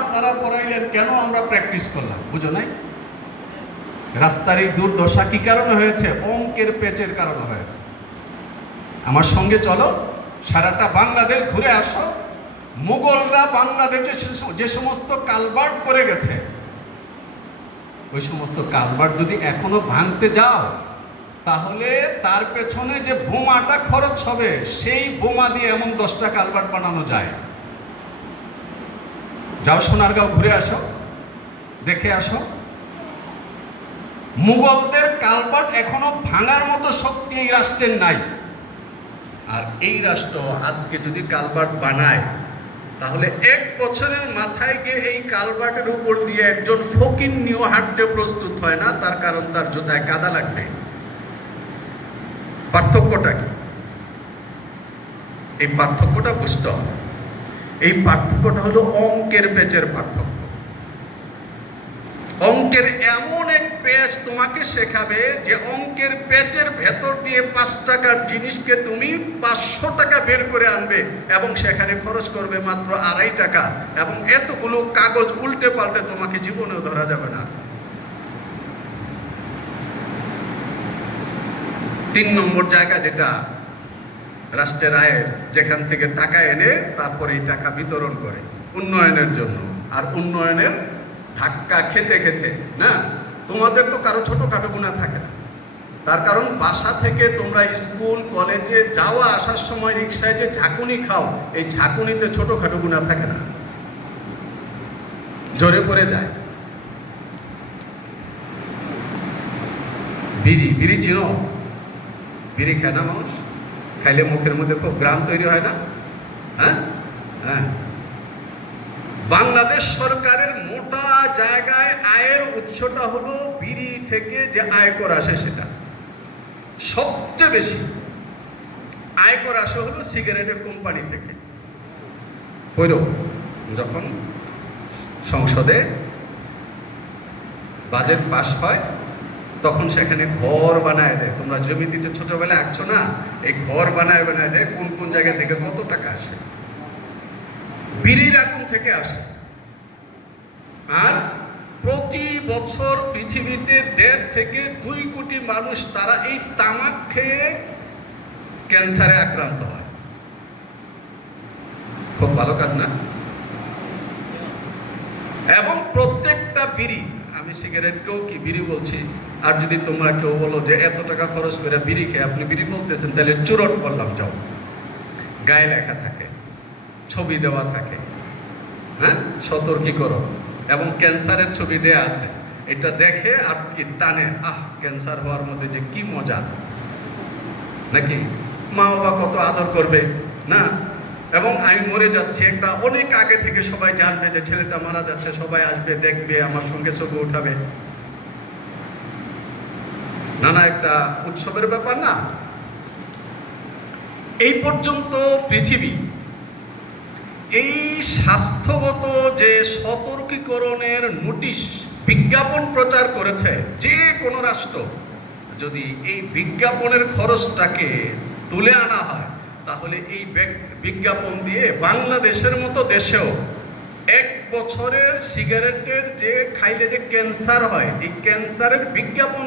আপনারা পড়াইলেন, কেন আমরা প্র্যাকটিস করলাম? বুঝো নাই? রাস্তার এই দুর্দশা কি কারণে হয়েছে? অঙ্কের পেচের কারণে হয়েছে। আমার সঙ্গে চলো, সারাটা বাংলাদেশ ঘুরে আসো। মুঘলরা বাংলাদেশে যে সমস্ত কালভার্ট করে গেছে, ওই সমস্ত কালভার্ট যদি এখনো ভাঙতে যাও, তাহলে তার পেছনে যে বোমাটা খরচ হবে, সেই বোমা দিয়ে এমন 10টা কালভার্ট বানানো যায়। যাও সোনারগাঁও ঘুরে আসো, দেখে আসো। মুঘলদের কালভার্ট এখনো ভাঙার মতো শক্তি এই রাষ্ট্রের নাই। আর এই রাষ্ট্র আজকে যদি কালভার্ট বানায়, তাহলে 1 বছরের মাথায় গিয়ে এই কালভার্টের উপর দিয়ে একজন ফকির নিয়েও হাঁটতে প্রস্তুত হয় না, তার কারণ তার জুতায় কাদা লাগবে। পার্থক্যটা কি? এই পার্থক্যটা বুঝতে হবে। এই পার্থক্যটা হলো অঙ্কের পেজের পার্থক্য। অঙ্কের এমন এক পেজ তোমাকে শেখাবে যে অঙ্কের পেজের ভেতর দিয়ে 5 টাকার জিনিসকে তুমি 500 টাকা বের করে আনবে, এবং সেখানে খরচ করবে মাত্র 2.5 টাকা, এবং এতগুলো কাগজ উল্টে পাল্টে তোমাকে জীবনেও ধরা যাবে না। 3 নম্বর জায়গা যেটা রাষ্ট্রের আয়ের, যেখান থেকে টাকা এনে তারপরে এই টাকা বিতরণ করে উন্নয়নের জন্য। আর উন্নয়নের ধাক্কা খেতে খেতে না, তোমাদের তো কারো ছোটখাটো গুণা থাকে না। তার কারণ বাসা থেকে তোমরা স্কুল কলেজে যাওয়া আসার সময় রিক্সায় যে ঝাঁকুনি খাও, এই ঝাঁকুনিতে ছোটখাটো গুণা থাকে না, জোরে পড়ে যায়। বিড়ি, বিড়ি চিনো? বিড়ি খায় না মানুষ? খাইলে মুখের মধ্যে খুব গ্রাম তৈরি হয় না? হ্যাঁ হ্যাঁ। বাংলাদেশ সরকারের মোটা জায়গায় আয়ের উৎসটা হলো বিড়ি থেকে যে আয়কর আসে, সেটা সবচেয়ে বেশি আয়কর আসে হলো সিগারেটের কোম্পানি থেকে। যখন সংসদে বাজেট পাস হয়, তখন সেখানে ঘর বানায় দেয়। তোমরা জমিতে ছোটবেলায় আঁকছো না, এই ঘর বানায় বানায় দেয় কোন কোন জায়গা থেকে কত টাকা আসে। বিড়ির আগুন থেকে আসে। আর প্রতি বছর পৃথিবীতে 1.5 থেকে 2 কোটি মানুষ তারা এই তামাক খেয়ে ক্যান্সারে আক্রান্ত হয়। খুব ভালো কাজ না? এবং প্রত্যেকটা বিড়ি, আমি সিগারেটকেও কি বিড়ি বলছি, আর যদি তোমরা কেউ বলো যে এত টাকা খরচ করে বিড়ি খেয়ে আপনি বিড়ি বলতেছেন, তাহলে চুরট করলাম। যাও, গায়ে লেখা থাকে, ছবি দেওয়া থাকে, হ্যাঁ, সতর্কীকরণ, এবং ক্যান্সারের ছবি দেয়া আছে। এটা দেখে আর কি টানে, ক্যান্সার হওয়ার মধ্যে যে কি মজা, নাকি মা বাবা কত আদর করবে না, এবং আমি মরে যাচ্ছি, একটা অনেক আগে থেকে সবাই জানবে যে ছেলেটা মারা যাচ্ছে, সবাই আসবে, দেখবে, আমার সঙ্গে ছবি উঠাবে। নানা একটা উৎসবের ব্যাপার না? এই পর্যন্ত পৃথিবী এই স্বাস্থ্যগত যে সতর্কীকরণের নোটিশ, বিজ্ঞাপন প্রচার করেছে, যে কোনো রাষ্ট্র যদি এই বিজ্ঞাপনের খরচটাকে তুলে আনা হয়, তাহলে এই বিজ্ঞাপন দিয়ে বাংলাদেশের মতো দেশেও 1 বছরের সিগারেটের যে খাইলে যে ক্যান্সার হয়, এই ক্যান্সারের বিজ্ঞাপন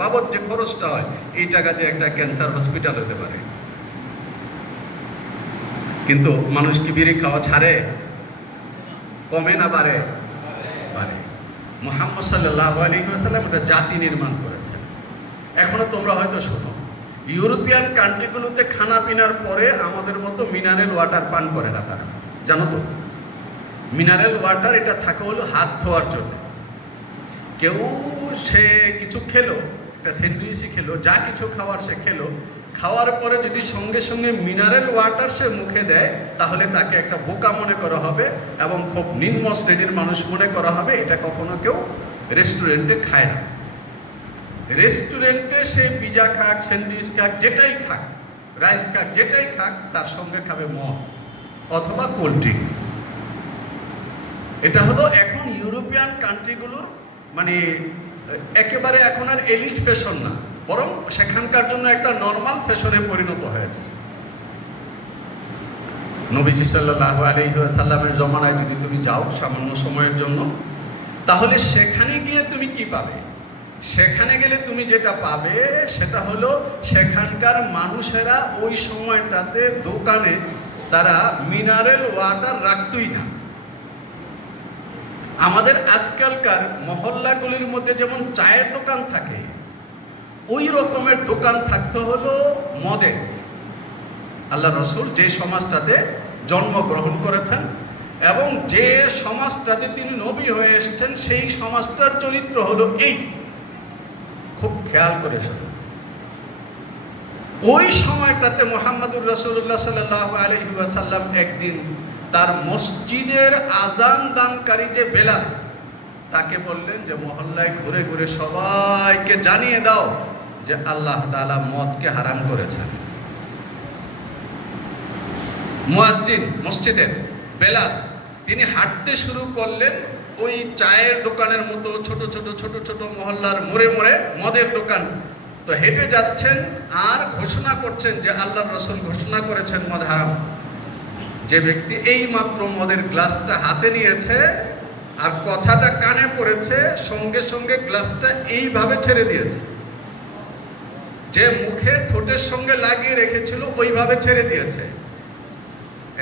বাবদ যে খরচটা হয়, এই টাকা দিয়ে একটা ক্যান্সার হসপিটাল হতে পারে। কিন্তু মানুষ কি বিড়ি খাওয়া ছাড়ে? কমে না বাড়ে? বাড়ে। মুহাম্মদ সাল্লাল্লাহু আলাইহি ওয়াসাল্লাম একটা জাতি নির্মাণ করেছেন। এখনো তোমরা হয়তো শোনো, ইউরোপিয়ান কান্ট্রিগুলোতে খানা পিনার পরে আমাদের মতো মিনারেল ওয়াটার পান করে না তারা। জানো তো, মিনারেল ওয়াটার এটা থাকে হলো হাত ধোয়ার জন্য। কেউ সে কিছু খেলো, একটা স্যান্ডউইচই খেলো, যা কিছু খাওয়ার সে খেলো, খাওয়ার পরে যদি সঙ্গে সঙ্গে মিনারেল ওয়াটার সে মুখে দেয়, তাহলে তাকে একটা বোকা মনে করা হবে এবং খুব নিম্ন শ্রেণীর মানুষ মনে করা হবে। এটা কখনো কেউ রেস্টুরেন্টে খায় না। রেস্টুরেন্টে সে পিজা খাক, স্যান্ডউইচ খাক, যেটাই খাক, রাইস খাক, যেটাই খাক, তার সঙ্গে খাবে মদ অথবা কোল্ড ড্রিঙ্কস। এটা হলো এখন ইউরোপিয়ান কান্ট্রিগুলোর মানে একেবারে এখন আর এলিট ফ্যাশন না, বরং সেখানকার জন্য একটা নর্মাল ফ্যাশনে পরিণত হয়েছে। নবীজি সাল্লাল্লাহু আলাইহি ওয়াসাল্লামের জমানায় যদি তুমি যাও সামান্য সময়ের জন্য, তাহলে সেখানে গিয়ে তুমি কি পাবে? সেখানে গেলে তুমি যেটা পাবে সেটা হলো সেখানকার মানুষেরা ওই সময়টাতে দোকানে তারা মিনারেল ওয়াটার রাখতই না। আমাদের আজকালকার মহল্লাগুলির মধ্যে যেমন চায়ের দোকান থাকে, ওই রকমের দোকান থাকতে হলো মদের। আল্লাহ রসুল যে সমাজটাতে জন্মগ্রহণ করেছেন এবং যে সমাজটাতে তিনি নবী হয়ে এসেছেন, সেই সমাজটার চরিত্র হলো এই। খুব খেয়াল করে শুনুন। ওই সময়টাতে মুহাম্মদুর রাসূলুল্লাহ সাল্লাল্লাহু আলাইহি ওয়াসাল্লাম একদিন তার মসজিদের আজান দানকারী যে বেলাল, তাকে বললেন যে মহল্লায় ঘুরে ঘুরে সবাইকে জানিয়ে দাও যে আল্লাহ তাআলা মদকে হারাম করেছেন। মুয়াজ্জিন মসজিদের বেলাল তিনি হাঁটতে শুরু করলেন ওই চায়ের দোকানের মতো ছোট ছোট ছোট ছোট মহল্লার মোড়ে মোড়ে মদের দোকান। তো হেঁটে যাচ্ছেন আর ঘোষণা করছেন যে আল্লাহর রাসূল ঘোষণা করেছেন মদ হারাম। যে ব্যক্তি এই মাত্র মদের গ্লাসটা হাতে নিয়েছে আর কথাটা কানে পড়েছে, সঙ্গে সঙ্গে গ্লাসটা এইভাবে ছেড়ে দিয়েছে। যে মুখে ঠোঁটের সঙ্গে লাগিয়ে রেখেছিল ওইভাবে ছেড়ে দিয়েছে।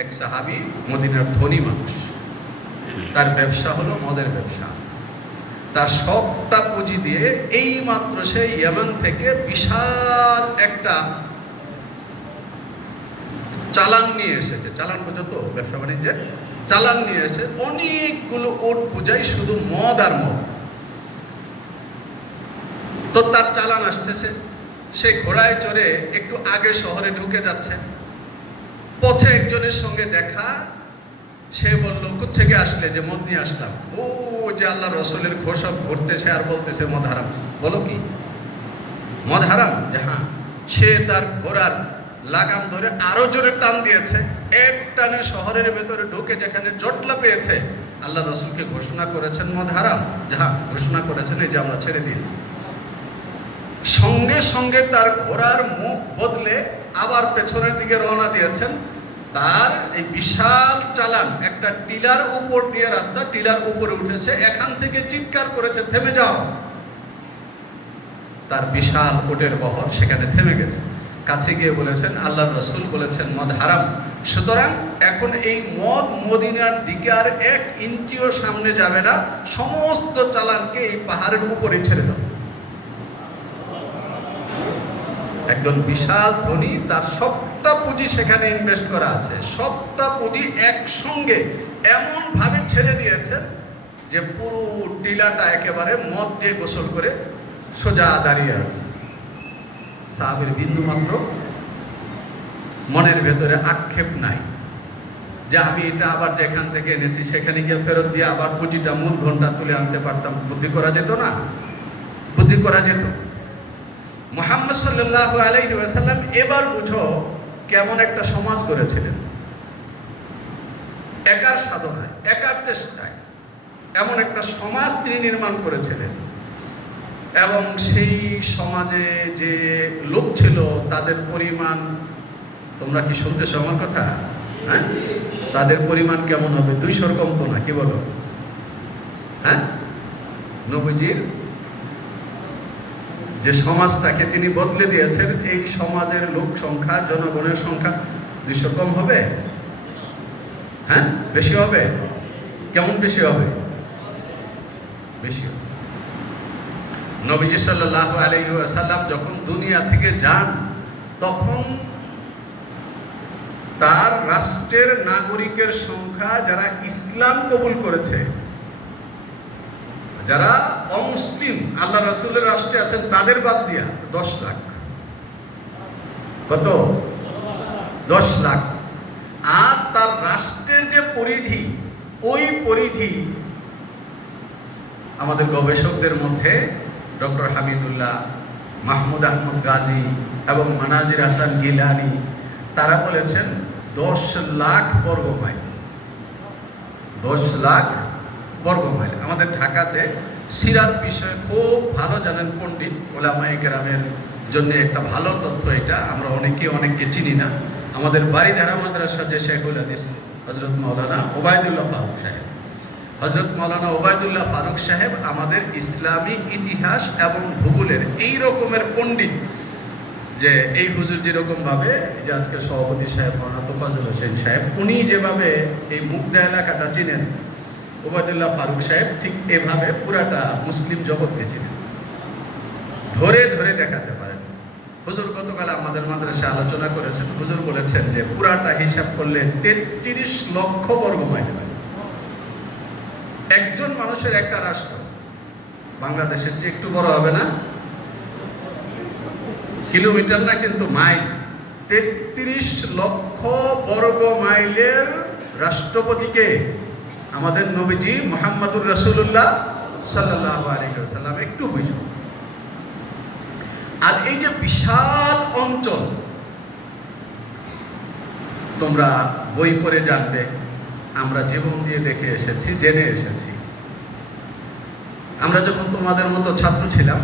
এক সাহাবী, মদিনার ধনী মানুষ, তার ব্যবসা হলো মদের ব্যবসা। তার সবটা পুঁজি দিয়ে এই মাত্র সে ইয়েমেন থেকে বিশাল একটা চালান নিয়ে এসেছে। চালান বোঝো তো, ব্যবসা বাণিজ্যের চালান নিয়ে এসে অনেকগুলো ওট পূজায় শুধু মদ আর মদ। তো তার চালান আসতেছে, সে ঘোড়ায় চড়ে একটু আগে শহরে ঢুকে যাচ্ছে। পথে একজনের সঙ্গে দেখা, সে বলল কোত্থেকে আসলে? যে মদ নিয়ে আসলাম। ও যে আল্লাহ রসুলের ঘোষণা ঘুরতেছে আর বলতেছে মদ হারাম। বলো কি মদ হারাম? যে হ্যাঁ। সে তার ঘোড়ার লাগাম ধরে আরো জোরে টান দিয়েছে। এক টানে শহরের ভেতরে ঢুকে যেখানে জটলা পেয়েছে, আল্লাহ রসুলকে ঘোষণা করেছেন মদ হারাম। যে হ্যাঁ ঘোষণা করেছেন, এই যে আমরা ছেড়ে দিয়েছি। সঙ্গে সঙ্গে তার ঘোড়ার মুখ বদলে আবার পেছনের দিকে রওনা দিয়েছেন। তার এই বিশাল চালান একটা টিলার উপর দিয়ে, রাস্তা টিলার উপরে উঠেছে, এখান থেকে চিৎকার করেছে থেমে যাও। তার বিশাল ওটের বহর সেখানে থেমে গেছে। কাছে গিয়ে বলেছেন আল্লাহ রসুল বলেছেন মদ হারাম, সুতরাং এখন এই মদ মদিনার দিকে আর 1 ইঞ্চিও সামনে যাবে না, সমস্ত চালানকে এই পাহাড়ের উপরে ছেড়ে দাও। একজন বিশাল ধনী, তার সবটা পুঁজি সেখানে ইনভেস্ট করা আছে, সবটা পুঁজি একসঙ্গে এমন ভাবে ছেড়ে দিয়েছেন যে পুরো টিলাটা একেবারে মদ দিয়ে গোসল করে সোজা দাঁড়িয়ে আছে। সাহাবীর বিন্দু মাত্র মনের ভেতরে আক্ষেপ নাই যে আমি এটা আবার যেখান থেকে এনেছি সেখানে গিয়ে ফেরত দিয়ে আবার পুঁজিটা মূল ঘন্টা তুলে আনতে পারতাম। বুদ্ধি করা যেত না? বুদ্ধি করা যেত। মুহাম্মদ সাল্লাল্লাহু আলাইহি ওয়াসাল্লাম এবার বুঝো কেমন একটা সমাজ গড়েছিলেন। একার সাধনায়, একার চেষ্টায় এমন একটা সমাজ তিনি নির্মাণ করেছিলেন। এবং সেই সমাজে যে লোক ছিল তাদের পরিমাণ, তোমরা কি শুনতেছো আমার কথা? হ্যাঁ, তাদের পরিমাণ কেমন হবে? 200 কম তো না, কি বলো? হ্যাঁ, নবীজির যে সমাজটাকে তিনি বদলে দিয়েছেন, এই সমাজের লোক সংখ্যা, জনগণের সংখ্যা 200 কম হবে? হ্যাঁ, বেশি হবে? কেমন বেশি হবে? বেশি হবে। নবীজি সাল্লাল্লাহু আলাইহি ওয়াসাল্লাম যখন দুনিয়া থেকে যান, তখন তার রাষ্ট্রের নাগরিকের সংখ্যা, যারা ইসলাম কবুল করেছে, যারা অমুসলিম আল্লাহ রাসূলের রাষ্ট্রে আছেন, তাদের বাদ দিয়া 10 লাখ। কত? 10 লাখ। আর তার রাষ্ট্রের যে পরিধি, ওই পরিধি আমাদের গবেষকদের মধ্যে ডক্টর হামিদুল্লাহ, মাহমুদ আহমদ গাজী এবং মানাজির হাসান গিলানি, তারা বলেছেন 10 লাখ বর্গ মাইল। 10 লাখ বর্গ মাইল। আমাদের ঢাকাতে সিরাত বিষয়ে খুব ভালো জানেন পণ্ডিত ওলামায়ে কেরামের জন্য একটা ভালো তথ্য এটা, আমরা অনেকে চিনি না। আমাদের বাড়িধারা মাদ্রাসা যে শেখুল হাদিস হযরত মাওলানা ওবায়দুল্লাহ ফারুক সাহেব, হযরত মাওলানা ওবায়দুল্লাহ ফারুক সাহেব আমাদের ইসলামী ইতিহাস এবং ভূগোলের এই রকমের পণ্ডিত, যে এই হুজুর যেরকমভাবে যে আজকে সভাপতি সাহেব মাওলানা তোফাজ্জল হোসেন সাহেব, উনি যেভাবে এই মুগদা এলাকাটা চিনেন, ওবায়দুল্লাহ ফারুক সাহেব ঠিক এভাবে পুরাটা মুসলিম জগৎকে চিনেন, ধরে ধরে দেখাতে পারেন। হুজুর গতকাল আমাদের মাদ্রাসায় আলোচনা করেছেন, হুজুর বলেছেন যে পুরাটা হিসাব করলে 33 লক্ষ বর্গ মাইল হয়। একজন মানুষের একটা রাষ্ট্র বাংলাদেশের চেয়ে একটু বড় হবে না? কিলোমিটার না কিন্তু মাইল। 33 লক্ষ বর্গ মাইলের রাষ্ট্রপতিকে আমাদের নবীজি মুহাম্মদুর রাসূলুল্লাহ সাল্লাল্লাহু আলাইহি ওয়াসাল্লাম একটু বুঝুন। আর এই যে বিশাল অঞ্চল, তোমরা বই পড়ে জানবে, আমরা জীবন দিয়ে দেখে এসেছি, জেনে এসেছি। আমরা যখন তোমাদের মতো ছাত্র ছিলাম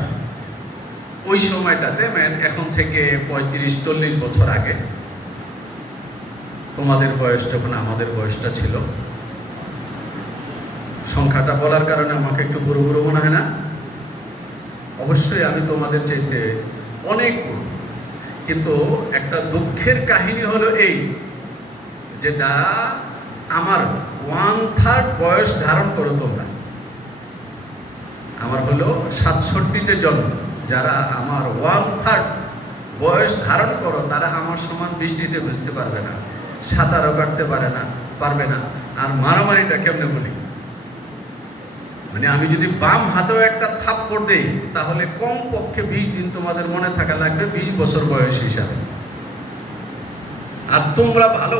ওই সময়টাতে, এখন থেকে 35-40 বছর আগে, তোমাদের বয়স যখন আমাদের বয়সটা ছিল, সংখ্যাটা বলার কারণে আমাকে একটু বুড়ো বুড়ো মনে হয় না? অবশ্যই আমি তোমাদের চাইতে অনেক বড়, কিন্তু একটা দুঃখের কাহিনী হলো এই যে যারা আমার 1/3 বয়স ধারণ করো তোমরা, আমার হলো 67-তে জন্ম, যারা আমার 1/3 বয়স ধারণ করো তারা আমার সমান বৃষ্টিতে বুঝতে পারবে না, সাঁতারও কাটতে পারবে না। আর মারামারিটা কেমনে বলি, মানে আমি যদি বাম হাতেও একটা থাপ্পড় দেই তাহলে কমপক্ষে 20 দিন তোমাদের মনে থাকা লাগবে 20 বছর বয়স হিসাবে। আর তোমরা ভালো